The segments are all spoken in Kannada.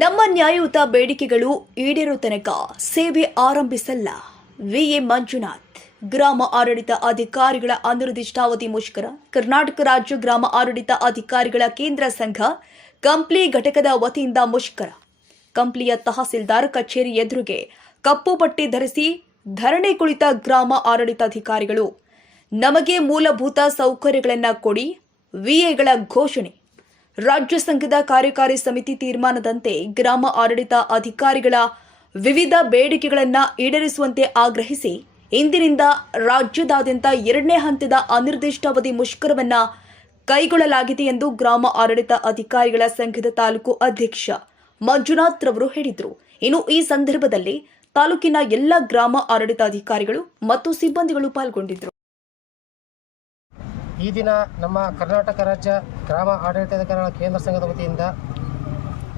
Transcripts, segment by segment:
ನಮ್ಮ ನ್ಯಾಯಯುತ ಬೇಡಿಕೆಗಳು ಈಡೇರೋ ತನಕ ಸೇವೆ ಆರಂಭಿಸಲ್ಲ. ವಿಎ ಮಂಜುನಾಥ್. ಗ್ರಾಮ ಆಡಳಿತ ಅಧಿಕಾರಿಗಳ ಅನಿರ್ದಿಷ್ಟಾವಧಿ ಮುಷ್ಕರ. ಕರ್ನಾಟಕ ರಾಜ್ಯ ಗ್ರಾಮ ಆಡಳಿತ ಅಧಿಕಾರಿಗಳ ಕೇಂದ್ರ ಸಂಘ ಕಂಪ್ಲಿ ಘಟಕದ ವತಿಯಿಂದ ಮುಷ್ಕರ. ಕಂಪ್ಲಿಯ ತಹಸೀಲ್ದಾರ್ ಕಚೇರಿ ಎದುರಿಗೆ ಕಪ್ಪು ಪಟ್ಟಿ ಧರಿಸಿ ಧರಣಿ ಕುಳಿತ ಗ್ರಾಮ ಆಡಳಿತಾಧಿಕಾರಿಗಳು. ನಮಗೆ ಮೂಲಭೂತ ಸೌಕರ್ಯಗಳನ್ನು ಕೊಡಿ, ವಿಎಗಳ ಘೋಷಣೆ. ರಾಜ್ಯ ಸಂಘದ ಕಾರ್ಯಕಾರಿ ಸಮಿತಿ ತೀರ್ಮಾನದಂತೆ ಗ್ರಾಮ ಆಡಳಿತ ಅಧಿಕಾರಿಗಳ ವಿವಿಧ ಬೇಡಿಕೆಗಳನ್ನು ಈಡೇರಿಸುವಂತೆ ಆಗ್ರಹಿಸಿ ಇಂದಿನಿಂದ ರಾಜ್ಯದಾದ್ಯಂತ 2ನೇ ಹಂತದ ಅನಿರ್ದಿಷ್ಟಾವಧಿ ಮುಷ್ಕರವನ್ನು ಕೈಗೊಳ್ಳಲಾಗಿದೆ ಎಂದು ಗ್ರಾಮ ಆಡಳಿತ ಅಧಿಕಾರಿಗಳ ಸಂಘದ ತಾಲೂಕು ಅಧ್ಯಕ್ಷ ಮಂಜುನಾಥ್ ರವರು ಹೇಳಿದರು. ಇನ್ನು ಈ ಸಂದರ್ಭದಲ್ಲಿ ತಾಲೂಕಿನ ಎಲ್ಲ ಗ್ರಾಮ ಆಡಳಿತಾಧಿಕಾರಿಗಳು ಮತ್ತು ಸಿಬ್ಬಂದಿಗಳು ಪಾಲ್ಗೊಂಡಿದ್ದರು. ಈ ದಿನ ನಮ್ಮ ಕರ್ನಾಟಕ ರಾಜ್ಯ ಗ್ರಾಮ ಆಡಳಿತಾಧಿಕಾರಿಗಳ ಕೇಂದ್ರ ಸಂಘದ ವತಿಯಿಂದ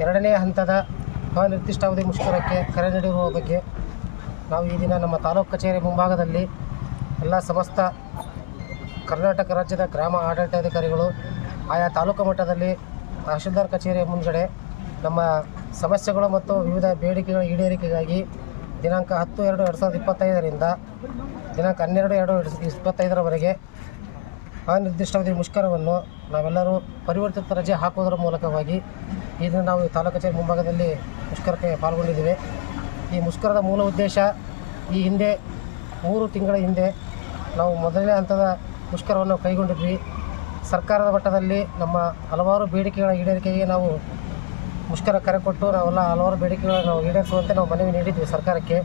2ನೇ ಹಂತದ ಅನಿರ್ದಿಷ್ಟಾವಧಿ ಮುಷ್ಕರಕ್ಕೆ ಕರೆ ನೀಡಿರುವ ಬಗ್ಗೆ ನಾವು ಈ ದಿನ ನಮ್ಮ ತಾಲೂಕು ಕಚೇರಿ ಮುಂಭಾಗದಲ್ಲಿ ಎಲ್ಲ ಸಮಸ್ತ ಕರ್ನಾಟಕ ರಾಜ್ಯದ ಗ್ರಾಮ ಆಡಳಿತಾಧಿಕಾರಿಗಳು ಆಯಾ ತಾಲೂಕು ಮಟ್ಟದಲ್ಲಿ ತಹಶೀಲ್ದಾರ್ ಕಚೇರಿಯ ಮುಂದ್ಗಡೆ ನಮ್ಮ ಸಮಸ್ಯೆಗಳು ಮತ್ತು ವಿವಿಧ ಬೇಡಿಕೆಗಳ ಈಡೇರಿಕೆಗಾಗಿ ದಿನಾಂಕ 10/2/2025ರಿಂದ ದಿನಾಂಕ 12/2/2025ರವರೆಗೆ ಅನಿರ್ದಿಷ್ಟಾವಧಿ ಮುಷ್ಕರವನ್ನು ನಾವೆಲ್ಲರೂ ಪರಿವರ್ತಿತ ರಜೆ ಹಾಕುವುದರ ಮೂಲಕವಾಗಿ ಈ ದಿನ ನಾವು ತಾಲೂಕು ಕಚೇರಿ ಮುಂಭಾಗದಲ್ಲಿ ಮುಷ್ಕರಕ್ಕೆ ಪಾಲ್ಗೊಂಡಿದ್ದೇವೆ. ಈ ಮುಷ್ಕರದ ಮೂಲ ಉದ್ದೇಶ, ಈ ಹಿಂದೆ 3 ತಿಂಗಳ ಹಿಂದೆ ನಾವು ಮೊದಲನೇ ಹಂತದ ಮುಷ್ಕರವನ್ನು ಕೈಗೊಂಡಿದ್ವಿ. ಸರ್ಕಾರದ ಮಟ್ಟದಲ್ಲಿ ನಮ್ಮ ಹಲವಾರು ಬೇಡಿಕೆಗಳ ಈಡೇರಿಕೆಗೆ ನಾವು ಮುಷ್ಕರ ಕರೆ ಕೊಟ್ಟು ನಾವೆಲ್ಲ ಹಲವಾರು ಬೇಡಿಕೆಗಳನ್ನು ನಾವು ಈಡೇರಿಸುವಂತೆ ನಾವು ಮನವಿ ನೀಡಿದ್ವಿ ಸರ್ಕಾರಕ್ಕೆ.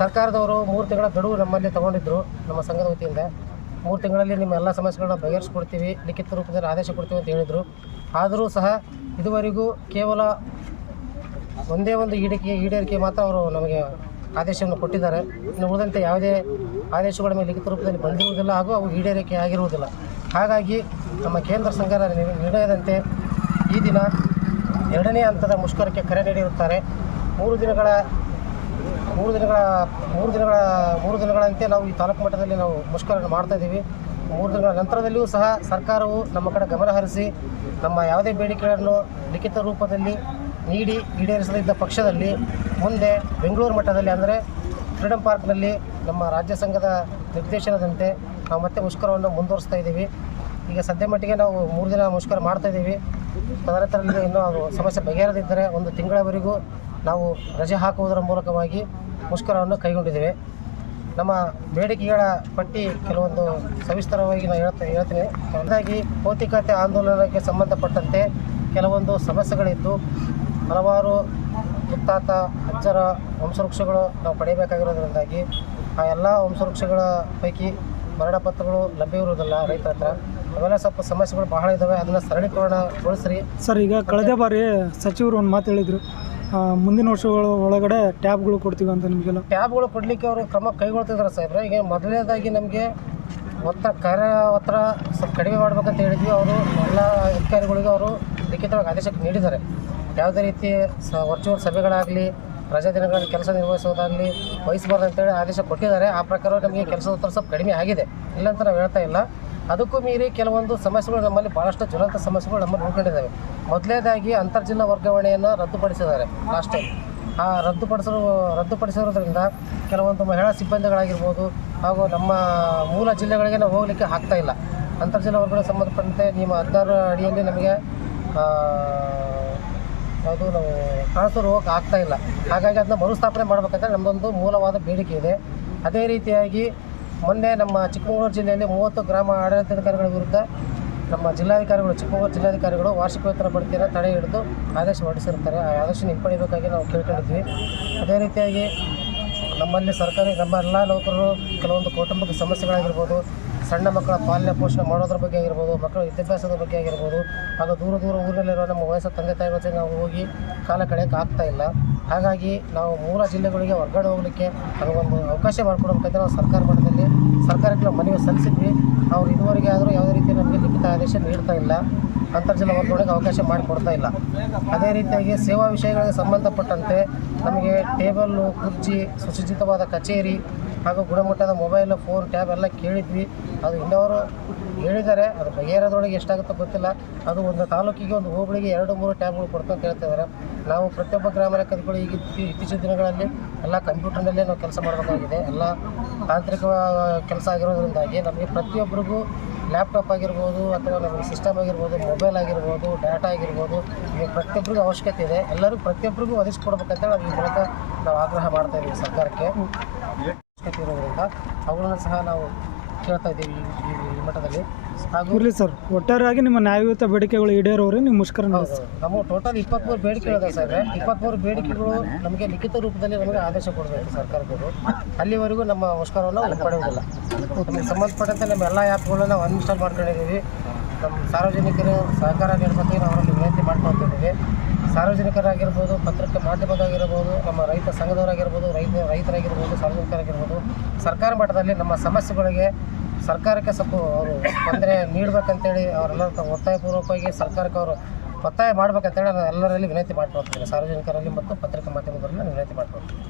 ಸರ್ಕಾರದವರು 3 ತಿಂಗಳ ಗಡುವು ನಮ್ಮಲ್ಲಿ ತಗೊಂಡಿದ್ದರು. ನಮ್ಮ ಸಂಘದ ವತಿಯಿಂದ 3 ತಿಂಗಳಲ್ಲಿ ನಿಮ್ಮ ಎಲ್ಲ ಸಮಸ್ಯೆಗಳನ್ನ ಬಗೆಹರಿಸ್ಕೊಡ್ತೀವಿ, ಲಿಖಿತ ರೂಪದಲ್ಲಿ ಆದೇಶ ಕೊಡ್ತೀವಿ ಅಂತ ಹೇಳಿದರು. ಆದರೂ ಸಹ ಇದುವರೆಗೂ ಕೇವಲ ಒಂದೇ ಒಂದು ಈಡೇರಿಕೆ ಮಾತ್ರ ಅವರು ನಮಗೆ ಆದೇಶವನ್ನು ಕೊಟ್ಟಿದ್ದಾರೆ. ಇನ್ನು ಉಳಿದಂತೆ ಯಾವುದೇ ಆದೇಶಗಳ ಮೇಲೆ ಲಿಖಿತ ರೂಪದಲ್ಲಿ ಬಂದಿರುವುದಿಲ್ಲ ಹಾಗೂ ಅವು ಈಡೇರಿಕೆ ಆಗಿರುವುದಿಲ್ಲ. ಹಾಗಾಗಿ ನಮ್ಮ ಕೇಂದ್ರ ಸಂಘದ ನಿರ್ಣಯದಂತೆ ಈ ದಿನ 2ನೇ ಹಂತದ ಮುಷ್ಕರಕ್ಕೆ ಕರೆ ನೀಡಿರುತ್ತಾರೆ. 3 ದಿನಗಳಂತೆ ನಾವು ಈ ತಾಲೂಕು ಮಟ್ಟದಲ್ಲಿ ನಾವು ಮುಷ್ಕರವನ್ನು ಮಾಡ್ತಾಯಿದ್ದೀವಿ. 3 ದಿನಗಳ ನಂತರದಲ್ಲಿಯೂ ಸಹ ಸರ್ಕಾರವು ನಮ್ಮ ಕಡೆ ಗಮನ ಹರಿಸಿ ನಮ್ಮ ಯಾವುದೇ ಬೇಡಿಕೆಗಳನ್ನು ಲಿಖಿತ ರೂಪದಲ್ಲಿ ನೀಡಿ ಈಡೇರಿಸಲಿದ್ದ ಪಕ್ಷದಲ್ಲಿ ಮುಂದೆ ಬೆಂಗಳೂರು ಮಟ್ಟದಲ್ಲಿ ಅಂದರೆ ಫ್ರೀಡಂ ಪಾರ್ಕ್ನಲ್ಲಿ ನಮ್ಮ ರಾಜ್ಯ ಸಂಘದ ನಿರ್ದೇಶನದಂತೆ ನಾವು ಮತ್ತೆ ಮುಷ್ಕರವನ್ನು ಮುಂದುವರಿಸ್ತಾ ಇದ್ದೀವಿ. ಈಗ ಸದ್ಯ ಮಟ್ಟಿಗೆ ನಾವು 3 ದಿನ ಮುಷ್ಕರ ಮಾಡ್ತಾಯಿದ್ದೀವಿ. ತದನಂತರದಲ್ಲಿ ಇನ್ನೂ ಅದು ಸಮಸ್ಯೆ ಬಗೆಹರದಿದ್ದರೆ 1 ತಿಂಗಳವರೆಗೂ ನಾವು ರಜೆ ಹಾಕುವುದರ ಮೂಲಕವಾಗಿ ಮುಷ್ಕರವನ್ನು ಕೈಗೊಂಡಿದ್ದೇವೆ. ನಮ್ಮ ಬೇಡಿಕೆಗಳ ಪಟ್ಟಿ ಕೆಲವೊಂದು ಸವಿಸ್ತರವಾಗಿ ನಾನು ಹೇಳ್ತೀನಿ. ಹಾಗಾಗಿ ಭೌತಿಕತೆ ಆಂದೋಲನಕ್ಕೆ ಸಂಬಂಧಪಟ್ಟಂತೆ ಕೆಲವೊಂದು ಸಮಸ್ಯೆಗಳಿದ್ದು ಹಲವಾರು ಮುತ್ತಾತ ಅಜ್ಜರ ವಂಶವೃಕ್ಷಗಳು ನಾವು ಪಡೆಯಬೇಕಾಗಿರೋದ್ರಿಂದಾಗಿ ಆ ಎಲ್ಲ ವಂಶವೃಕ್ಷಗಳ ಪೈಕಿ ಮರಣಪತ್ರಗಳು ಲಭ್ಯವಿರುವುದಿಲ್ಲ ರೈತರ ಹತ್ರ. ಅವೆಲ್ಲ ಸ್ವಲ್ಪ ಸಮಸ್ಯೆಗಳು ಬಹಳ ಇದ್ದಾವೆ, ಅದನ್ನು ಸರಳೀಕರಣಗೊಳಿಸ್ರಿ ಸರ್. ಈಗ ಕಳೆದ ಬಾರಿ ಸಚಿವರು ಒಂದು ಮಾತು ಹೇಳಿದರು, ಮುಂದಿನ ವರ್ಷಗಳ ಒಳಗಡೆ ಟ್ಯಾಬ್ಗಳು ಕೊಡ್ತೀವಿ ಅಂತ. ನಿಮಗೆಲ್ಲ ಟ್ಯಾಬ್ಗಳು ಕೊಡಲಿಕ್ಕೆ ಅವರು ಕ್ರಮ ಕೈಗೊಳ್ತಿದ್ದಾರೆ ಸಾಹೇಬ್ರೆ. ಈಗ ಮೊದಲನೇದಾಗಿ ನಮಗೆ ಒತ್ತಡ ಸ್ವಲ್ಪ ಕಡಿಮೆ ಮಾಡಬೇಕಂತ ಹೇಳಿದ್ವಿ. ಅವರು ಎಲ್ಲ ಅಧಿಕಾರಿಗಳಿಗೆ ಅವರು ಲಿಖಿತವಾಗಿ ಆದೇಶ ನೀಡಿದ್ದಾರೆ. ಯಾವುದೇ ರೀತಿ ವರ್ಚುವಲ್ ಸಭೆಗಳಾಗಲಿ ರಜಾ ದಿನಗಳಲ್ಲಿ ಕೆಲಸ ನಿರ್ವಹಿಸೋದಾಗಲಿ ವಹಿಸಬಾರ್ದು ಅಂತೇಳಿ ಆದೇಶ ಕೊಟ್ಟಿದ್ದಾರೆ. ಆ ಪ್ರಕಾರ ನಮಗೆ ಕೆಲಸದ ಒತ್ತಡ ಸ್ವಲ್ಪ ಕಡಿಮೆ ಆಗಿದೆ, ಇಲ್ಲಂತ ನಾವು ಹೇಳ್ತಾ ಇಲ್ಲ. ಅದಕ್ಕೂ ಮೀರಿ ಕೆಲವೊಂದು ಸಮಸ್ಯೆಗಳು ನಮ್ಮಲ್ಲಿ ಭಾಳಷ್ಟು ಜ್ವಲಂತ ಸಮಸ್ಯೆಗಳು ನಮ್ಮಲ್ಲಿ ಉಳ್ಕೊಂಡಿದ್ದಾವೆ. ಮೊದಲನೇದಾಗಿ ಅಂತರ್ಜಿಲ್ಲಾ ವರ್ಗಾವಣೆಯನ್ನು ರದ್ದುಪಡಿಸಿದ್ದಾರೆ ಲಾಸ್ಟ್ ಟೈಮ್. ಆ ರದ್ದುಪಡಿಸಿರೋದ್ರಿಂದ ಕೆಲವೊಂದು ಮಹಿಳಾ ಸಿಬ್ಬಂದಿಗಳಾಗಿರ್ಬೋದು ಹಾಗೂ ನಮ್ಮ ಮೂಲ ಜಿಲ್ಲೆಗಳಿಗೆ ನಾವು ಹೋಗಲಿಕ್ಕೆ ಆಗ್ತಾಯಿಲ್ಲ. ಅಂತರ್ಜಿಲ್ಲಾ ವರ್ಗಾವಣೆಗೆ ಸಂಬಂಧಪಟ್ಟಂತೆ ನಿಮ್ಮ 16 ಅಡಿಯಲ್ಲಿ ನಮಗೆ ಯಾವುದು ನಾವು ಟ್ರಾನ್ಸ್ಫರ್ ಹೋಗೋಕೆ ಆಗ್ತಾಯಿಲ್ಲ. ಹಾಗಾಗಿ ಅದನ್ನ ಮರುಸ್ಥಾಪನೆ ಮಾಡಬೇಕಂದ್ರೆ ನಮ್ಮದೊಂದು ಮೂಲವಾದ ಬೇಡಿಕೆ ಇದೆ. ಅದೇ ರೀತಿಯಾಗಿ ಮೊನ್ನೆ ನಮ್ಮ ಚಿಕ್ಕಮಗಳೂರು ಜಿಲ್ಲೆಯಲ್ಲಿ 30 ಗ್ರಾಮ ಆಡಳಿತಾಧಿಕಾರಿಗಳ ವಿರುದ್ಧ ನಮ್ಮ ಜಿಲ್ಲಾಧಿಕಾರಿಗಳು, ಚಿಕ್ಕಮಗಳೂರು ಜಿಲ್ಲಾಧಿಕಾರಿಗಳು ವಾರ್ಷಿಕ ವೇತನ ಬಡ್ತಿಯನ್ನು ತಡೆ ಹಿಡಿದು ಆದೇಶ ಹೊರಡಿಸಿರ್ತಾರೆ. ಆ ಆದೇಶ ಹಿಂಪಡಿಬೇಕಾಗಿ ನಾವು ಕೇಳ್ಕೊಂಡಿದ್ವಿ. ಅದೇ ರೀತಿಯಾಗಿ ನಮ್ಮಲ್ಲಿ ನಮ್ಮ ಎಲ್ಲ ನೌಕರರು ಕೆಲವೊಂದು ಕೌಟುಂಬಿಕ ಸಮಸ್ಯೆಗಳಾಗಿರ್ಬೋದು, ಸಣ್ಣ ಮಕ್ಕಳ ಪಾಲನೆ ಪೋಷಣೆ ಮಾಡೋದ್ರ ಬಗ್ಗೆ ಆಗಿರ್ಬೋದು, ಮಕ್ಕಳ ವಿದ್ಯಾಭ್ಯಾಸದ ಬಗ್ಗೆ ಆಗಿರ್ಬೋದು, ಹಾಗೂ ದೂರ ಊರಿನಲ್ಲಿರೋ ನಮ್ಮ ವಯಸ್ಸು ತಂದೆ ತಾಯಿಗಳ ಜೊತೆ ನಾವು ಹೋಗಿ ಕಾಲ ಕಳೆಯೋಕ್ಕೆ ಆಗ್ತಾಯಿಲ್ಲ. ಹಾಗಾಗಿ ನಾವು ಮೂಲ ಜಿಲ್ಲೆಗಳಿಗೆ ಹೊರಗಡೆ ಹೋಗಲಿಕ್ಕೆ ನಮಗೊಂದು ಅವಕಾಶ ಮಾಡಿಕೊಡಬೇಕಂತ ನಾವು ಸರ್ಕಾರ ಮಟ್ಟದಲ್ಲಿ ಸರ್ಕಾರಕ್ಕೆ ನಾವು ಮನವಿ ಸಲ್ಲಿಸಿದ್ವಿ. ಅವರು ಇದುವರೆಗೆ ಆದರೂ ಯಾವುದೇ ರೀತಿ ನಮಗೆ ಲಿಖಿತ ಆದೇಶ ನೀಡ್ತಾ ಇಲ್ಲ. ಅಂತರ್ಜಲ ವರ್ಗಾವಣೆಗೆ ಅವಕಾಶ ಮಾಡಿಕೊಡ್ತಾ ಇಲ್ಲ. ಅದೇ ರೀತಿಯಾಗಿ ಸೇವಾ ವಿಷಯಗಳಿಗೆ ಸಂಬಂಧಪಟ್ಟಂತೆ ನಮಗೆ ಟೇಬಲ್ಲು, ಕುರ್ಚಿ, ಸುಸಜ್ಜಿತವಾದ ಕಚೇರಿ ಹಾಗೂ ಗುಣಮಟ್ಟದ ಮೊಬೈಲು, ಫೋನ್, ಟ್ಯಾಬ್ ಎಲ್ಲ ಕೇಳಿದ್ವಿ. ಅದು ಇನ್ನವರು ಹೇಳಿದ್ದಾರೆ, ಅದು ಬಗೆಹರೋದ್ರೊಳಗೆ ಎಷ್ಟಾಗುತ್ತೋ ಗೊತ್ತಿಲ್ಲ. ಅದು ಒಂದು ತಾಲೂಕಿಗೆ, ಒಂದು ಹೋಬಳಿಗೆ 2-3 ಟ್ಯಾಬ್ಗಳು ಕೊಡ್ತಾ ಅಂತ ಹೇಳ್ತಿದ್ದಾರೆ. ನಾವು ಪ್ರತಿಯೊಬ್ಬ ಗ್ರಾಮ ಲೆಕ್ಕದಗಳು ಈಗ ಇತ್ತೀಚಿನ ದಿನಗಳಲ್ಲಿ ಎಲ್ಲ ಕಂಪ್ಯೂಟರ್ನಲ್ಲೇ ನಾವು ಕೆಲಸ ಮಾಡಬೇಕಾಗಿದೆ. ಎಲ್ಲ ತಾಂತ್ರಿಕ ಕೆಲಸ ಆಗಿರೋದ್ರಿಂದಾಗಿ ನಮಗೆ ಪ್ರತಿಯೊಬ್ಬರಿಗೂ ಲ್ಯಾಪ್ಟಾಪ್ ಆಗಿರ್ಬೋದು, ಅಥವಾ ನಮಗೆ ಸಿಸ್ಟಮ್ ಆಗಿರ್ಬೋದು, ಮೊಬೈಲ್ ಆಗಿರ್ಬೋದು, ಡಾಟಾ ಆಗಿರ್ಬೋದು, ಈಗ ಪ್ರತಿಯೊಬ್ಬರಿಗೂ ಅವಶ್ಯಕತೆ ಇದೆ. ಎಲ್ಲರೂ ಪ್ರತಿಯೊಬ್ಬರಿಗೂ ಒದಗಿಸ್ಕೊಡ್ಬೇಕಂತೇಳಿ ನಾವು ಈ ಮೂಲಕ ನಾವು ಆಗ್ರಹ ಮಾಡ್ತಾ ಇದ್ದೀವಿ ಸರ್ಕಾರಕ್ಕೆ. ಅವಶ್ಯಕತೆ ಇರೋದ್ರಿಂದ ಅವುಗಳನ್ನು ಸಹ ನಾವು ಕೇಳ್ತಾ ಇದ್ದೀವಿ ಈ ಮಟ್ಟದಲ್ಲಿ. ಹಾಗೂ ಇರಲಿ ಸರ್, ಒಟ್ಟಾರೆಯಾಗಿ ನಿಮ್ಮ ನ್ಯಾಯಯುತ ಬೇಡಿಕೆಗಳು ಈಡೇರೋರು ನೀವು ಮುಷ್ಕರ ನಡೆಸಿ. ನಮ್ಮ ಟೋಟಲ್ 23 ಬೇಡಿಕೆಗಳಿದೆ ಸರ್. 23 ಬೇಡಿಕೆಗಳು ನಮಗೆ ಲಿಖಿತ ರೂಪದಲ್ಲಿ ನಮಗೆ ಆದೇಶ ಕೊಡಬೇಕು ಸರ್ಕಾರದವರು. ಅಲ್ಲಿವರೆಗೂ ನಮ್ಮ ಮುಷ್ಕರವನ್ನು ಹಿಂಪಡೆಯುವುದಿಲ್ಲ. ನಮಗೆ ಸಂಬಂಧಪಟ್ಟಂತೆ ನಮ್ಮ ಎಲ್ಲ ಆ್ಯಪ್ಗಳನ್ನ ನಾವು ಅನ್ಇನ್ಸ್ಟಾಲ್ ಮಾಡ್ಕೊಂಡಿದ್ದೀವಿ. ನಮ್ಮ ಸಾರ್ವಜನಿಕರು ಸಹಕಾರ ನೀಡಬೇಕು, ನಾವು ಅವರಲ್ಲಿ ವಿನಂತಿ ಮಾಡ್ಕೊಳ್ತಿದ್ದೀವಿ. ಸಾರ್ವಜನಿಕರಾಗಿರ್ಬೋದು, ಪತ್ರಿಕೆ ಮಾಧ್ಯಮದಾಗಿರ್ಬೋದು, ನಮ್ಮ ರೈತ ಸಂಘದವರಾಗಿರ್ಬೋದು, ರೈತರಾಗಿರ್ಬೋದು, ಸಾರ್ವಜನಿಕರಾಗಿರ್ಬೋದು, ಸರ್ಕಾರ ಮಟ್ಟದಲ್ಲಿ ನಮ್ಮ ಸಮಸ್ಯೆಗಳಿಗೆ ಸರ್ಕಾರಕ್ಕೆ ಸ್ವಲ್ಪ ಅವರು ಸ್ಪಂದನೆ ನೀಡಬೇಕಂತೇಳಿ ಅವರೆಲ್ಲ ಒತ್ತಾಯಪೂರ್ವಕವಾಗಿ ಸರ್ಕಾರಕ್ಕೆ ಅವರು ಒತ್ತಾಯ ಮಾಡ್ಬೇಕಂತೇಳಿ ನಾನು ಎಲ್ಲರಲ್ಲಿ ವಿನಂತಿ ಮಾಡ್ಕೊಳ್ತೀನಿ. ಸಾರ್ವಜನಿಕರಲ್ಲಿ ಮತ್ತು ಪತ್ರಿಕಾ ಮಾಧ್ಯಮದವರಲ್ಲಿ ವಿನಂತಿ ಮಾಡ್ಕೊಳ್ತೀನಿ.